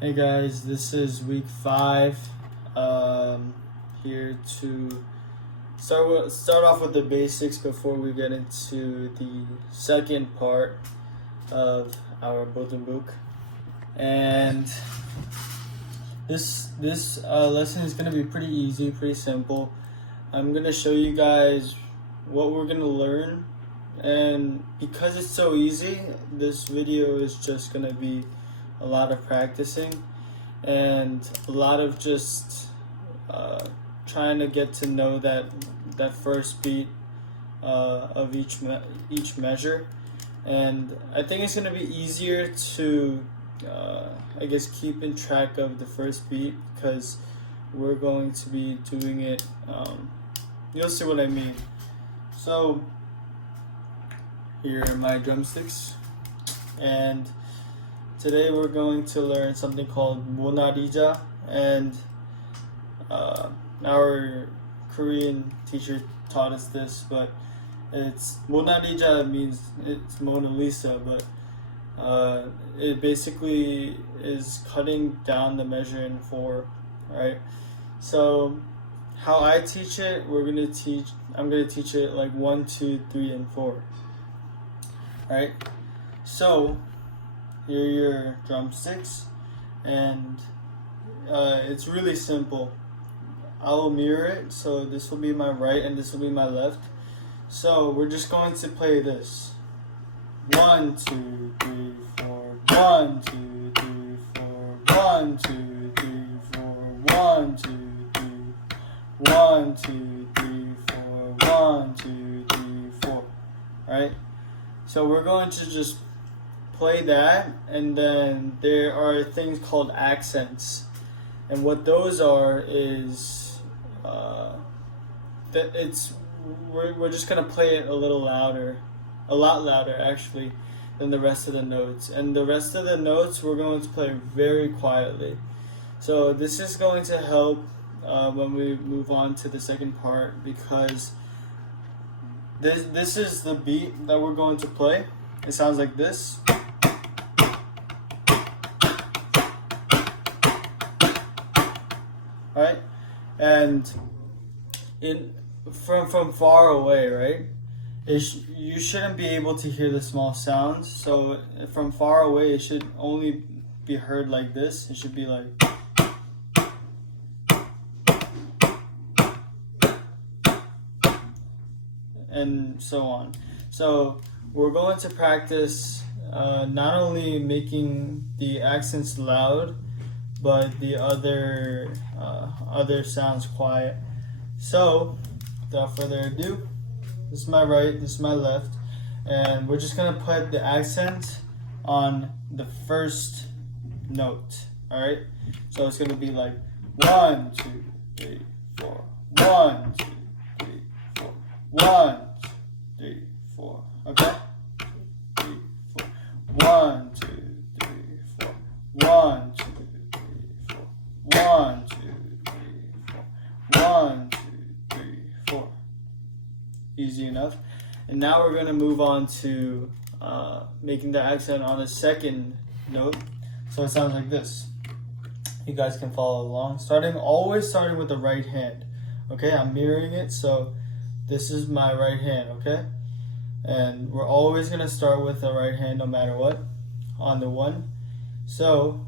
Hey guys, this is week 5. Here to start off with the basics before we get into the second part of our Bodhin book. And this lesson is going to be pretty easy, pretty simple. I'm going to show you guys what we're going to learn, and because it's so easy, this video is just going to be a lot of practicing and a lot of just trying to get to know that first beat of each measure. And I think it's going to be easier to keep in track of the first beat because we're going to be doing it. You'll see what I mean. So here are my drumsticks, and today we're going to learn something called Mona Lisa, and our Korean teacher taught us this, but it's Mona Lisa means it's Mona Lisa, but it basically is cutting down the measure in 4, right? So how I teach it, I'm gonna teach it like 1, 2, 3, and 4, right? So here are your drumsticks, and it's really simple. I will mirror it, so this will be my right and this will be my left. So we're just going to play this. 1, 2, 3, 4. 1, 2, 3, 4. 1, 2, 3, 4. 1, 2, 3. 1, 2, 3, 4. 1, 2, 3, 4. Right? So we're going to just play that, and then there are things called accents, and what those are is we're just gonna play it a lot louder actually than the rest of the notes, and the rest of the notes we're going to play very quietly. So this is going to help when we move on to the second part, because this is the beat that we're going to play. It sounds like this. Right? And from far away, right? You shouldn't be able to hear the small sounds. So from far away, it should only be heard like this. It should be like, and so on. So we're going to practice not only making the accents loud, but the other sounds quiet. So without further ado, this is my right, this is my left, and we're just gonna put the accent on the first note. All right, so it's gonna be like 1, 2, 3, 4. 1, 2, 3, 4. 1, 2, 3, 4. Okay. 2, 3, 4. 1, 2, 3, 4. 1, 2, 3, 4. 1, 2, 3, 4. 1, 2, 3, 4. Easy enough. And now we're gonna move on to making the accent on the second note. So it sounds like this. You guys can follow along. Always starting with the right hand. Okay, I'm mirroring it, so this is my right hand, okay? And we're always gonna start with the right hand no matter what, on the 1. So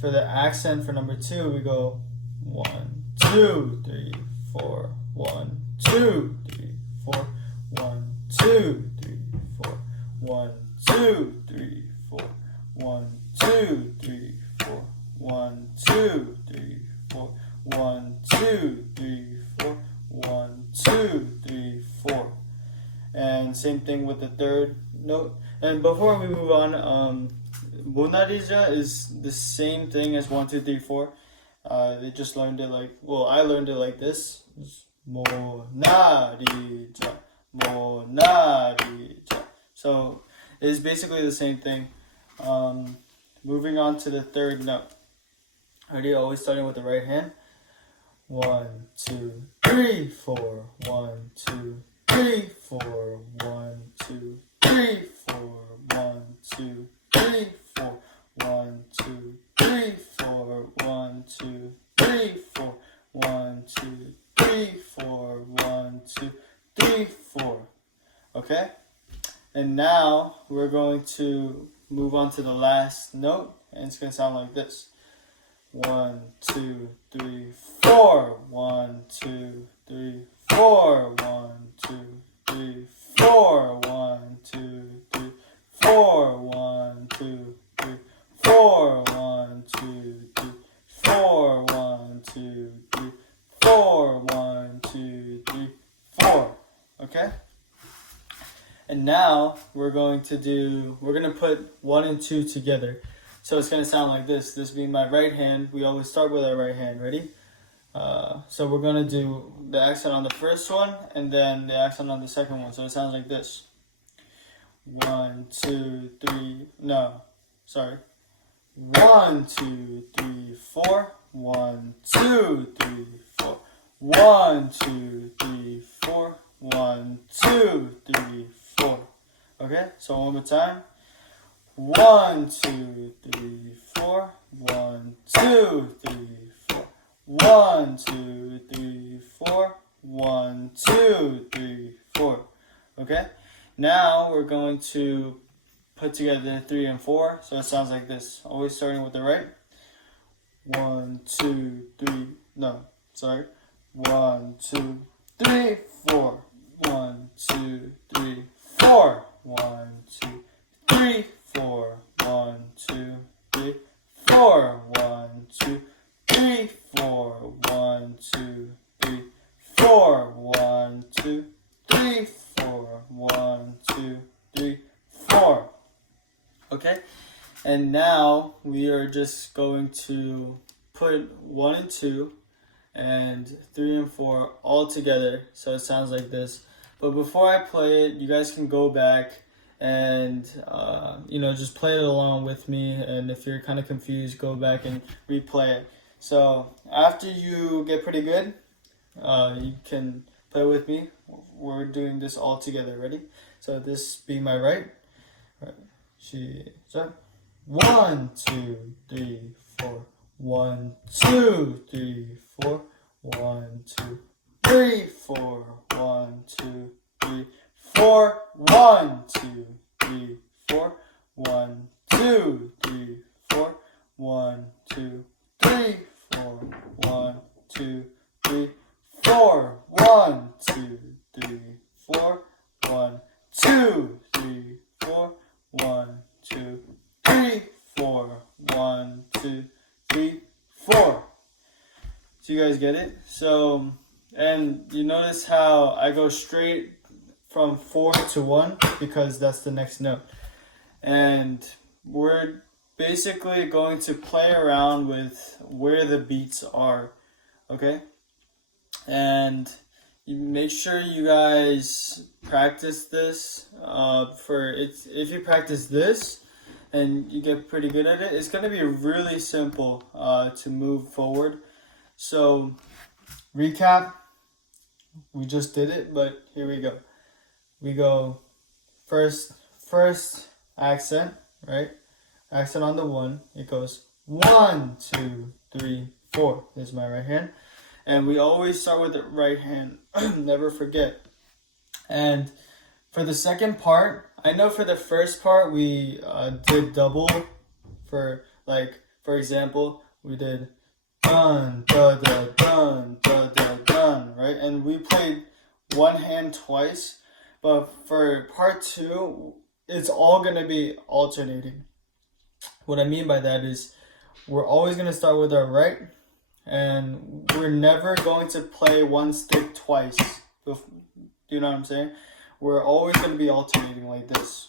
for the accent for number 2, we go 1, 2, 3, 4. 1, 2, 3, 4. 1, 2, 3, 4. 1, 2, 3, 4. 1, 2, 3, 4. 1, 2, 3, 4. 1, 2, 3, 4. 1, 2, 3, 4. And same thing with the third note. And before we move on, Mona Lisa is the same thing as 1, 2, 3, 4. They just learned it like, well, I learned it like this. It's Mona Lisa, Mona Lisa. So it's basically the same thing. Moving on to the third note. Already, always starting with the right hand. 1, 2, 3, 4. 1, 2, 3, 4. 1, 2, 3, 4. 1, 2, 3, 4. 1, 2, 3, 4. we're going to move on to the last note, and it's going to sound like this. 1, 2, 3, 4. 1, 2, 3, 4. 1, 2, 3, 4. 1, 2, 3, 4. 1, 2, 3, 4. 1, 2, 3, 4. 1, 2, 3, 4. 1, 2, 3, 4. Okay? And now we're going to put 1 and 2 together. So it's going to sound like this. This being my right hand. We always start with our right hand. Ready? So we're going to do the accent on the first one and then the accent on the second one. So it sounds like this. 1, 2, 3. No. Sorry. 1, 2, 3, 4. 1, 2, 3, 4. 1, 2, 3, 4. 1, 2, 3, 4. Okay, so one more time. 1, 2, 3, 4. 1, 2, 3, 4. 1, 2, 3, 4. 1, 2, 3, 4. Okay, now we're going to put together 3 and 4. So it sounds like this. Always starting with the right. 1, 2, 3. No, sorry. 1, 2, 3, 4. 1, 2, 3, 4. 1, 2, 3, 4. 1, 2, 3, 4. 1, 2, 3, 4. 1, 2, 3, 4. 1, 2, 3, 4. 1, 2, 3, 4. Okay? And now we are just going to put 1 and 2 and 3 and 4 all together. So it sounds like this. But before I play it, you guys can go back and just play it along with me. And if you're kind of confused, go back and replay it. So after you get pretty good, you can play with me. We're doing this all together. Ready? So this being my right. 1, 2, 3, 4. 1, 2, 3, 4. 1, 2, 3, 4. 1, 2, 3, 4. 1, 2, 3, 4. 1, 2, 3, 4. 1, 2, 3, 4. 1, 2, 3, 4. 1, 2, 3, 4. 1, 2, 3, 4. 1, 2, 3, 4. 1, 2, 3, 4. So you guys get it? So, and you notice how I go straight from 4 to 1 because that's the next note. And we're basically going to play around with where the beats are. Okay? And you make sure you guys practice this. If you practice this and you get pretty good at it, it's going to be really simple to move forward. So, recap. We just did it, but here we go. We go first accent, right? Accent on the 1. It goes 1, 2, 3, 4. This is my right hand. And we always start with the right hand. Never forget. And for the second part, I know for the first part we did double. For example, we did dun da da dun da da dun, right? And we played one hand twice. But for part 2, it's all gonna be alternating. What I mean by that is we're always gonna start with our right. And we're never going to play one stick twice. Do you know what I'm saying? We're always going to be alternating like this.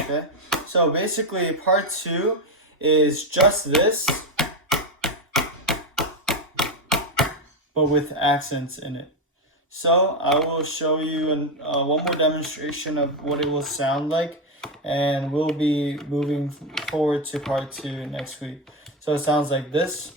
Okay? So basically, part 2 is just this, but with accents in it. So I will show you one more demonstration of what it will sound like. And we'll be moving forward to part 2 next week. So it sounds like this.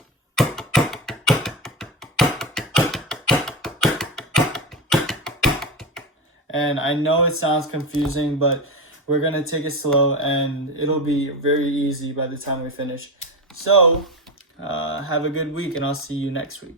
And I know it sounds confusing, but we're going to take it slow and it'll be very easy by the time we finish. So, have a good week and I'll see you next week.